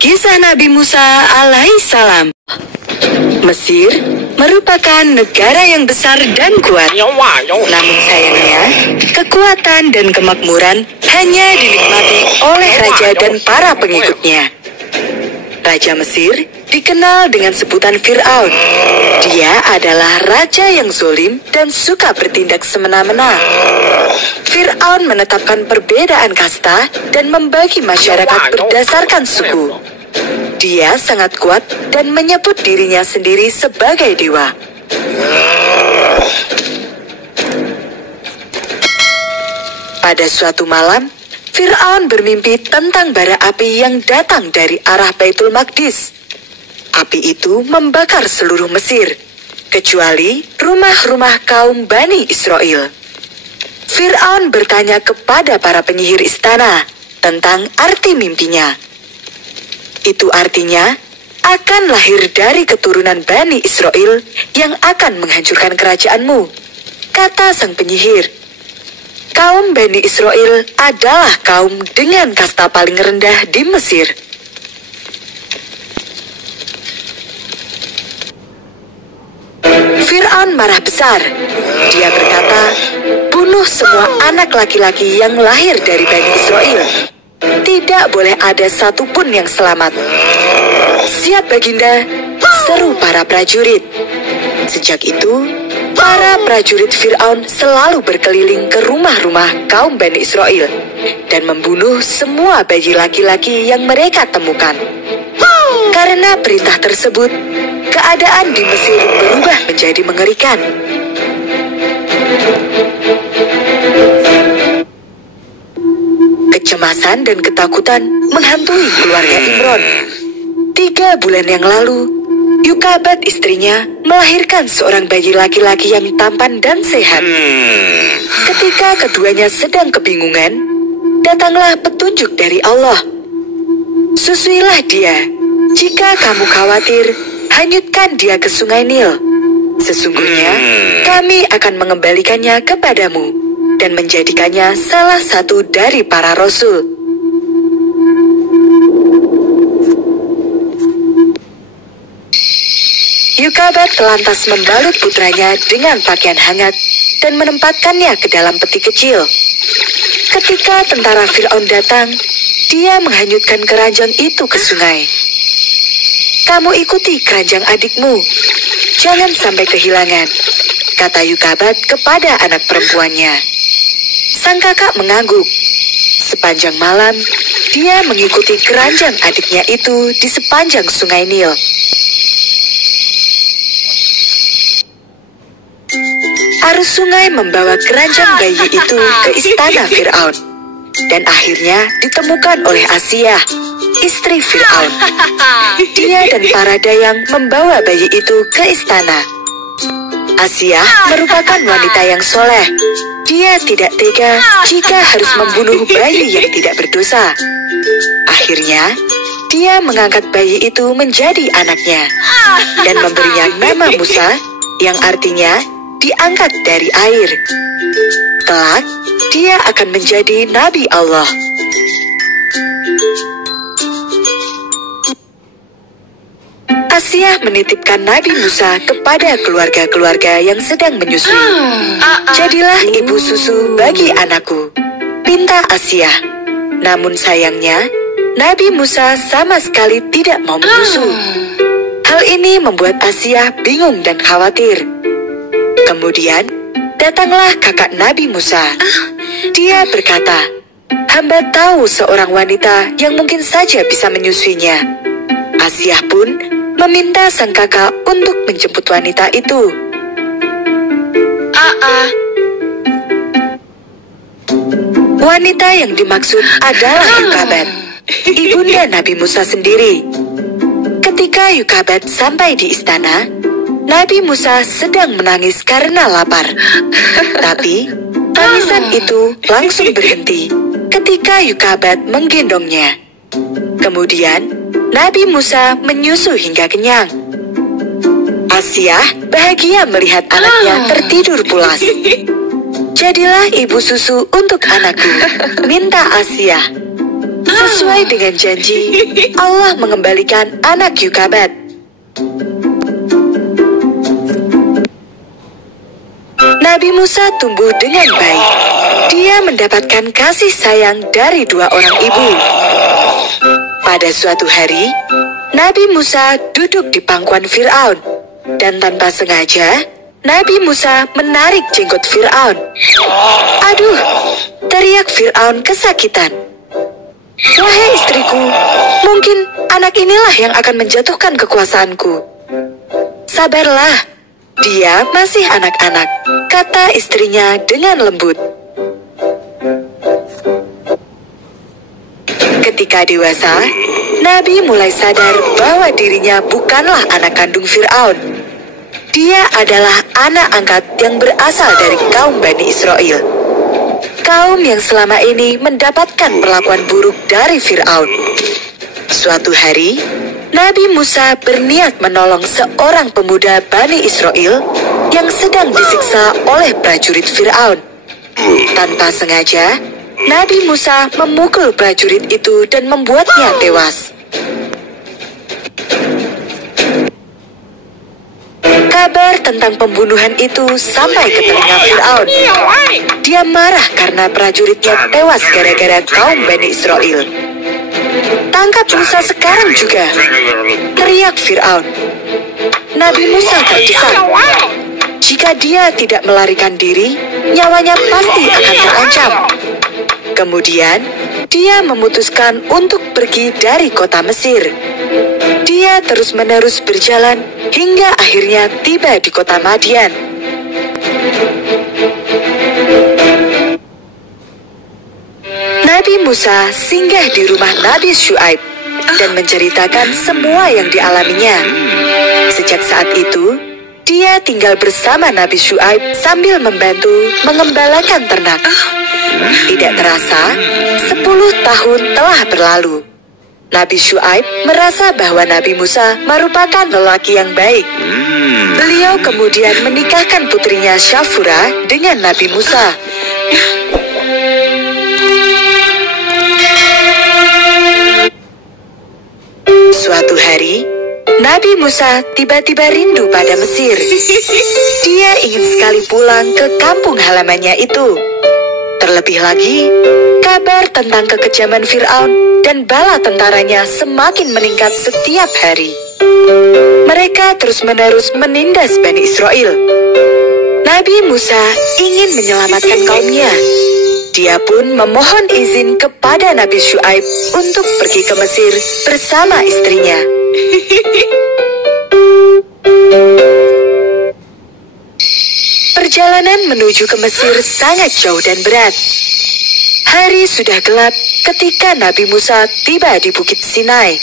Kisah Nabi Musa alaihissalam. Mesir merupakan negara yang besar dan kuat. Namun sayangnya, kekuatan dan kemakmuran hanya dinikmati oleh raja dan para pengikutnya. Raja Mesir dikenal dengan sebutan Fir'aun. Dia adalah raja yang zalim dan suka bertindak semena-mena. Fir'aun menetapkan perbedaan kasta dan membagi masyarakat berdasarkan suku. Dia sangat kuat dan menyebut dirinya sendiri sebagai dewa. Pada suatu malam, Fir'aun bermimpi tentang bara api yang datang dari arah Baitul Maqdis. Api itu membakar seluruh Mesir, kecuali rumah-rumah kaum Bani Israel. Fir'aun bertanya kepada para penyihir istana tentang arti mimpinya. Itu artinya akan lahir dari keturunan Bani Israel yang akan menghancurkan kerajaanmu, kata sang penyihir. Kaum Bani Israel adalah kaum dengan kasta paling rendah di Mesir. Fir'aun marah besar. Dia berkata, bunuh semua anak laki-laki yang lahir dari Bani Israel. Tidak boleh ada satupun yang selamat. Siap Baginda, seru para prajurit. Sejak itu, para prajurit Fir'aun selalu berkeliling ke rumah-rumah kaum Bani Israel dan membunuh semua bayi laki-laki yang mereka temukan. Karena perintah tersebut, keadaan di Mesir berubah menjadi mengerikan. Kecemasan dan ketakutan menghantui keluarga Imron. 3 bulan yang lalu, Yukabat istrinya melahirkan seorang bayi laki-laki yang tampan dan sehat. Ketika keduanya sedang kebingungan, datanglah petunjuk dari Allah. Susuilah dia. Jika kamu khawatir, hanyutkan dia ke sungai Nil. Sesungguhnya, kami akan mengembalikannya kepadamu dan menjadikannya salah satu dari para rasul. Yukabat lantas membalut putranya dengan pakaian hangat dan menempatkannya ke dalam peti kecil. Ketika tentara Fir'aun datang, dia menghanyutkan keranjang itu ke sungai. Kamu ikuti keranjang adikmu, jangan sampai kehilangan, kata Yukabat kepada anak perempuannya. Sang kakak mengangguk. Sepanjang malam, dia mengikuti keranjang adiknya itu di sepanjang sungai Nil. Arus sungai membawa keranjang bayi itu ke istana Fir'aun. Dan akhirnya ditemukan oleh Asiyah, istri Fir'aun. Dia dan para dayang membawa bayi itu ke istana. Asiyah merupakan wanita yang soleh. Dia tidak tega jika harus membunuh bayi yang tidak berdosa. Akhirnya, dia mengangkat bayi itu menjadi anaknya dan memberinya nama Musa, yang artinya diangkat dari air. Kelak, dia akan menjadi Nabi Allah. Asiyah menitipkan Nabi Musa kepada keluarga-keluarga yang sedang menyusui. Jadilah ibu susu bagi anakku, pinta Asiyah. Namun sayangnya, Nabi Musa sama sekali tidak mau menyusu. Hal ini membuat Asiyah bingung dan khawatir. Kemudian, datanglah kakak Nabi Musa. Dia berkata, hamba tahu seorang wanita yang mungkin saja bisa menyusuinya. Asiyah pun meminta sang kakak untuk menjemput wanita itu. Wanita yang dimaksud adalah Yukabat, ibunda Nabi Musa sendiri. Ketika Yukabat sampai di istana, Nabi Musa sedang menangis karena lapar. Tapi, tangisan itu langsung berhenti ketika Yukabat menggendongnya. Kemudian, Nabi Musa menyusu hingga kenyang. Asiyah bahagia melihat anaknya tertidur pulas. Jadilah ibu susu untuk anakku, minta Asiyah. Sesuai dengan janji, Allah mengembalikan anak Yukabat. Nabi Musa tumbuh dengan baik. Dia mendapatkan kasih sayang dari dua orang ibu. Pada suatu hari, Nabi Musa duduk di pangkuan Fir'aun. Dan tanpa sengaja, Nabi Musa menarik jenggot Fir'aun. Aduh, teriak Fir'aun kesakitan. Wahai istriku, mungkin anak inilah yang akan menjatuhkan kekuasaanku. Sabarlah, dia masih anak-anak, kata istrinya dengan lembut. Ketika dewasa, Nabi mulai sadar bahwa dirinya bukanlah anak kandung Fir'aun. Dia adalah anak angkat yang berasal dari kaum Bani Israel. Kaum yang selama ini mendapatkan perlakuan buruk dari Fir'aun. Suatu hari, Nabi Musa berniat menolong seorang pemuda Bani Israel yang sedang disiksa oleh prajurit Fir'aun. Tanpa sengaja, Nabi Musa memukul prajurit itu dan membuatnya tewas. Kabar tentang pembunuhan itu sampai ke telinga Fir'aun. Dia marah karena prajuritnya tewas gara-gara kaum Bani Israel. Tangkap Musa sekarang juga, teriak Fir'aun. Nabi Musa terdesak. Jika dia tidak melarikan diri, nyawanya pasti akan terancam. Kemudian, dia memutuskan untuk pergi dari kota Mesir. Dia terus-menerus berjalan hingga akhirnya tiba di kota Madian. Nabi Musa singgah di rumah Nabi Syuaib dan menceritakan semua yang dialaminya. Sejak saat itu, dia tinggal bersama Nabi Syuaib sambil membantu mengembalakan ternak. Tidak terasa, 10 tahun telah berlalu. Nabi Syuaib merasa bahwa Nabi Musa merupakan lelaki yang baik. Beliau kemudian menikahkan putrinya Syafura dengan Nabi Musa. Suatu hari, Nabi Musa tiba-tiba rindu pada Mesir. Dia ingin sekali pulang ke kampung halamannya itu. Terlebih lagi, kabar tentang kekejaman Fir'aun dan bala tentaranya semakin meningkat setiap hari. Mereka terus-menerus menindas Bani Israel. Nabi Musa ingin menyelamatkan kaumnya. Dia pun memohon izin kepada Nabi Syuaib untuk pergi ke Mesir bersama istrinya. Perjalanan menuju ke Mesir sangat jauh dan berat. Hari sudah gelap ketika Nabi Musa tiba di Bukit Sinai.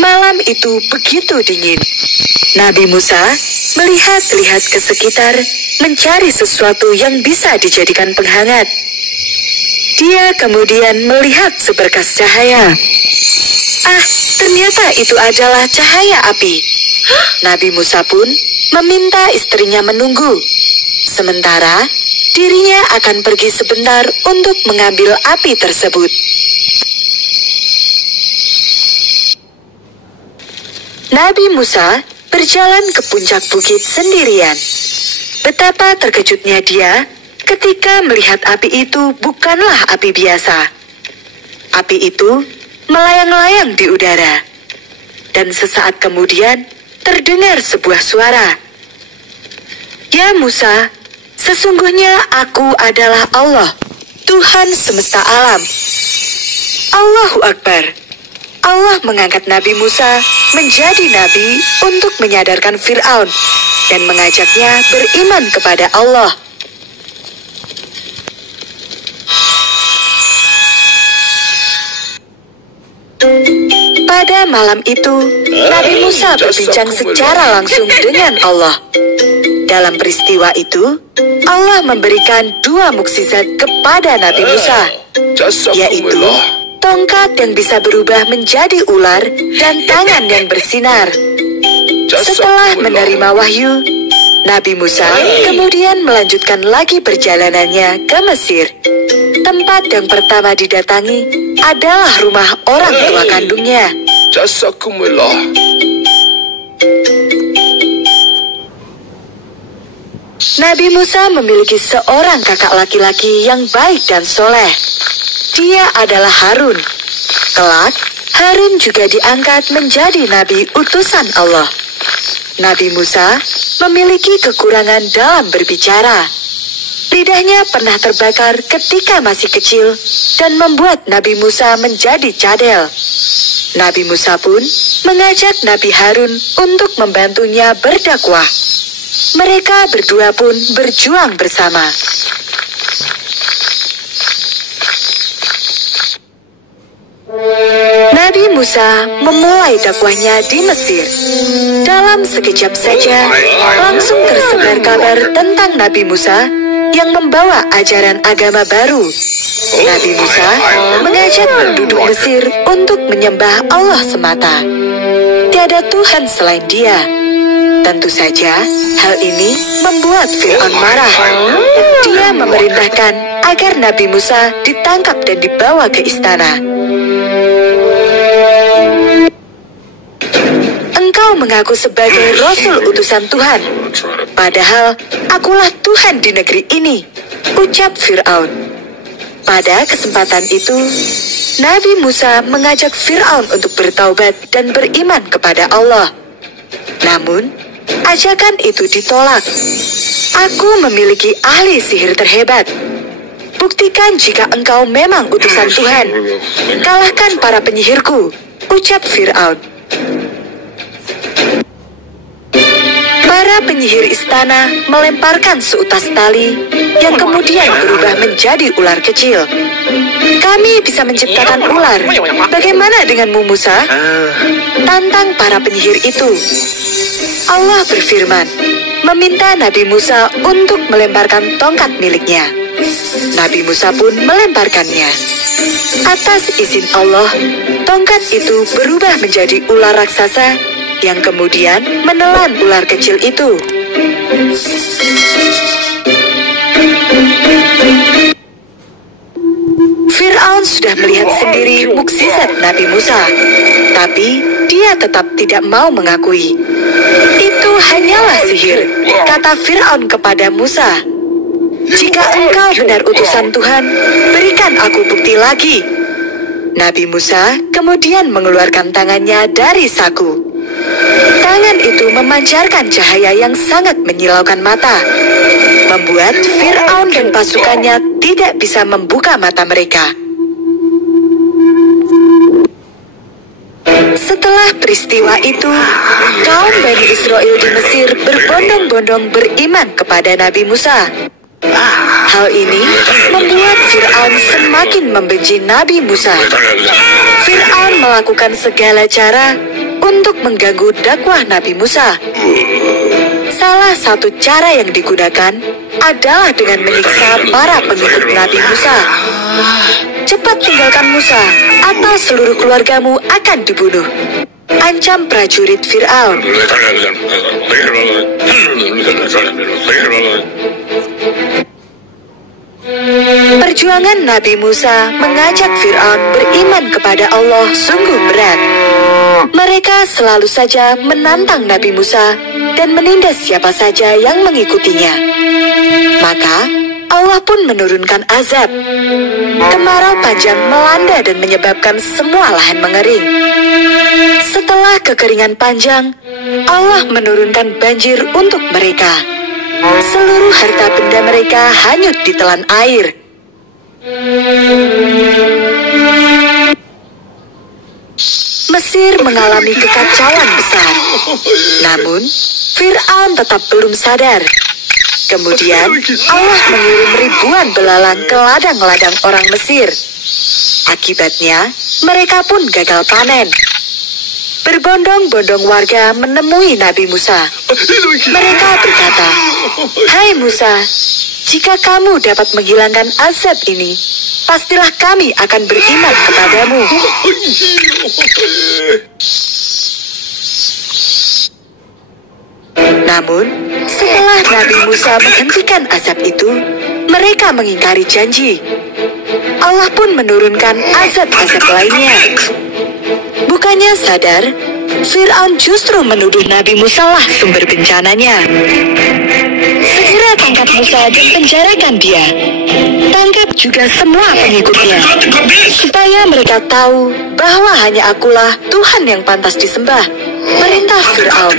Malam itu begitu dingin. Nabi Musa melihat-lihat ke sekitar, mencari sesuatu yang bisa dijadikan penghangat. Dia kemudian melihat seberkas cahaya. Ah, ternyata itu adalah cahaya api. Nabi Musa pun meminta istrinya menunggu. Sementara, dirinya akan pergi sebentar untuk mengambil api tersebut. Nabi Musa berjalan ke puncak bukit sendirian. Betapa terkejutnya dia ketika melihat api itu bukanlah api biasa. Api itu melayang-layang di udara. Dan sesaat kemudian terdengar sebuah suara. Ya Musa, sesungguhnya aku adalah Allah, Tuhan semesta alam. Allahu Akbar. Allah mengangkat Nabi Musa menjadi nabi untuk menyadarkan Fir'aun dan mengajaknya beriman kepada Allah. Pada malam itu, Nabi Musa berbincang secara langsung dengan Allah. Dalam peristiwa itu, Allah memberikan 2 mukjizat kepada Nabi Musa, yaitu tongkat yang bisa berubah menjadi ular dan tangan yang bersinar. Setelah menerima wahyu, Nabi Musa kemudian melanjutkan lagi perjalanannya ke Mesir. Tempat yang pertama didatangi adalah rumah orang tua kandungnya. Jazakumullah. Nabi Musa memiliki seorang kakak laki-laki yang baik dan soleh. Dia adalah Harun. Kelak, Harun juga diangkat menjadi nabi utusan Allah. Nabi Musa memiliki kekurangan dalam berbicara. Lidahnya pernah terbakar ketika masih kecil dan membuat Nabi Musa menjadi cadel. Nabi Musa pun mengajak Nabi Harun untuk membantunya berdakwah. Mereka berdua pun berjuang bersama. Nabi Musa memulai dakwahnya di Mesir. Dalam sekejap saja, langsung tersebar kabar tentang Nabi Musa yang membawa ajaran agama baru. Nabi Musa mengajak penduduk Mesir untuk menyembah Allah semata. Tiada Tuhan selain Dia. Tentu saja, hal ini membuat Fir'aun marah. Dia memerintahkan agar Nabi Musa ditangkap dan dibawa ke istana. Engkau mengaku sebagai Rasul utusan Tuhan, padahal akulah Tuhan di negeri ini, ucap Fir'aun. Pada kesempatan itu, Nabi Musa mengajak Fir'aun untuk bertaubat dan beriman kepada Allah. Namun, ajakan itu ditolak. Aku memiliki ahli sihir terhebat. Buktikan jika engkau memang utusan Tuhan. Kalahkan para penyihirku, ucap Fir'aun. Para penyihir istana melemparkan seutas tali yang kemudian berubah menjadi ular kecil. Kami bisa menciptakan ular. Bagaimana denganmu, Musa? Tantang para penyihir itu. Allah berfirman, meminta Nabi Musa untuk melemparkan tongkat miliknya. Nabi Musa pun melemparkannya. Atas izin Allah, tongkat itu berubah menjadi ular raksasa yang kemudian menelan ular kecil itu. Fir'aun sudah melihat sendiri mukjizat Nabi Musa, tapi dia tetap tidak mau mengakui. Itu hanyalah sihir, kata Fir'aun kepada Musa. Jika engkau benar utusan Tuhan, berikan aku bukti lagi. Nabi Musa kemudian mengeluarkan tangannya dari saku. Tangan itu memancarkan cahaya yang sangat menyilaukan mata, membuat Fir'aun dan pasukannya tidak bisa membuka mata mereka. Setelah peristiwa itu, kaum Bani Israel di Mesir berbondong-bondong beriman kepada Nabi Musa. Hal ini membuat Fir'aun semakin membenci Nabi Musa. Fir'aun melakukan segala cara untuk mengganggu dakwah Nabi Musa. Salah satu cara yang digunakan adalah dengan menyiksa para pengikut Nabi Musa. Cepat tinggalkan Musa, atau seluruh keluargamu akan dibunuh, ancam prajurit Fir'aun. Perjuangan Nabi Musa mengajak Fir'aun beriman kepada Allah sungguh berat. Mereka selalu saja menantang Nabi Musa dan menindas siapa saja yang mengikutinya. Maka Allah pun menurunkan azab. Kemarau panjang melanda dan menyebabkan semua lahan mengering. Setelah kekeringan panjang, Allah menurunkan banjir untuk mereka. Seluruh harta benda mereka hanyut ditelan air. Mesir mengalami kekacauan besar. Namun, Fir'aun tetap belum sadar. Kemudian, Allah mengirim ribuan belalang ke ladang-ladang orang Mesir. Akibatnya, mereka pun gagal panen. Berbondong-bondong warga menemui Nabi Musa. Mereka berkata, "Hai Musa, jika kamu dapat menghilangkan azab ini, pastilah kami akan beriman kepadamu." Namun, setelah Nabi Musa menghentikan azab itu, mereka mengingkari janji. Allah pun menurunkan azab-azab lainnya. Bukannya sadar, Fir'aun justru menuduh Nabi Musa lah sumber bencananya. Segera tangkap Musa dan penjarakan dia. Tangkap juga semua pengikutnya, supaya mereka tahu bahwa hanya akulah Tuhan yang pantas disembah. Perintah Fir'aun.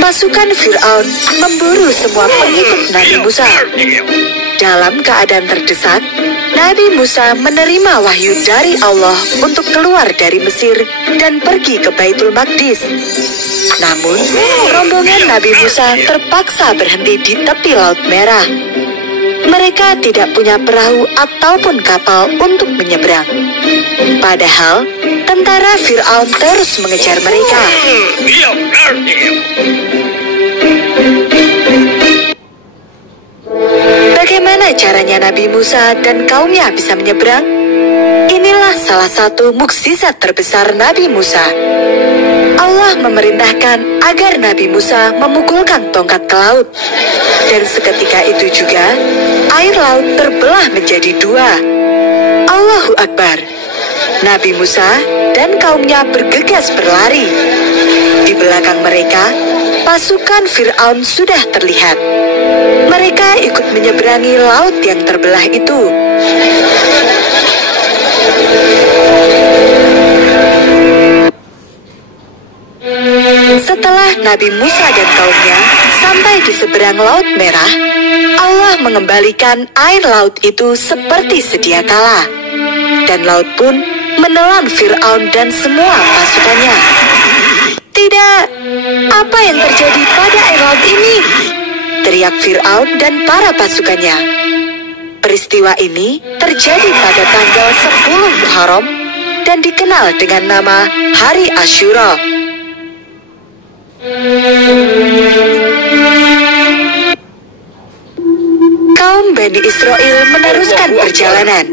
Pasukan Fir'aun memburu semua pengikut Nabi Musa. Dalam keadaan terdesak, Nabi Musa menerima wahyu dari Allah untuk keluar dari Mesir dan pergi ke Baitul Maqdis. Namun, rombongan Nabi Musa terpaksa berhenti di tepi Laut Merah. Mereka tidak punya perahu ataupun kapal untuk menyeberang. Padahal, tentara Fir'aun terus mengejar mereka. Bagaimana caranya Nabi Musa dan kaumnya bisa menyeberang? Inilah salah satu mukjizat terbesar Nabi Musa. Allah memerintahkan agar Nabi Musa memukulkan tongkat ke laut. Dan seketika itu juga, air laut terbelah menjadi dua. Allahu Akbar. Nabi Musa dan kaumnya bergegas berlari. Di belakang mereka, pasukan Fir'aun sudah terlihat. Mereka ikut menyeberangi laut yang terbelah itu. Setelah Nabi Musa dan kaumnya sampai di seberang Laut Merah, Allah mengembalikan air laut itu seperti sedia kala. Dan laut pun menelan Fir'aun dan semua pasukannya. Tidak, apa yang terjadi pada air laut ini? Teriak Fir'aun dan para pasukannya. Peristiwa ini terjadi pada tanggal 10 Muharram dan dikenal dengan nama Hari Asyura. Kaum Bani Israel meneruskan perjalanan.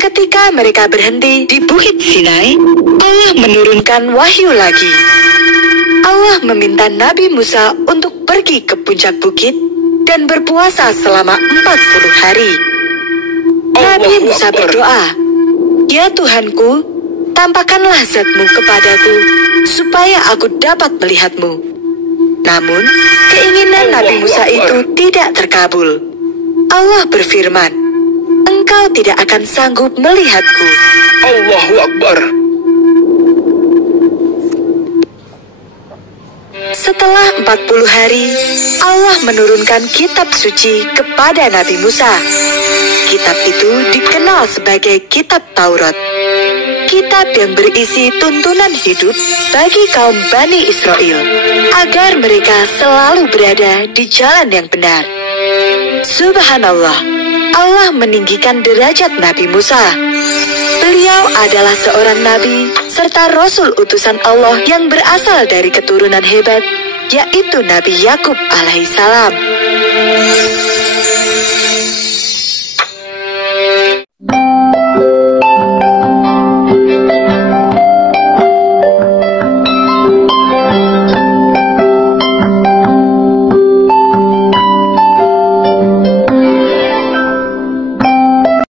Ketika mereka berhenti di Bukit Sinai, Allah menurunkan wahyu lagi. Allah meminta Nabi Musa untuk pergi ke puncak bukit dan berpuasa selama 40 hari. Nabi Musa berdoa, "Ya Tuhanku, tampakkanlah zat-Mu kepadaku, supaya aku dapat melihat-Mu." Namun, keinginan Nabi Musa itu tidak terkabul. Allah berfirman, "Engkau tidak akan sanggup melihatku." Allahu Akbar. Setelah 40 hari, Allah menurunkan kitab suci kepada Nabi Musa. Kitab itu dikenal sebagai Kitab Taurat. Kitab yang berisi tuntunan hidup bagi kaum Bani Israel, agar mereka selalu berada di jalan yang benar. Subhanallah, Allah meninggikan derajat Nabi Musa. Beliau adalah seorang nabi serta rasul utusan Allah yang berasal dari keturunan hebat, yaitu Nabi Yakub alaihissalam.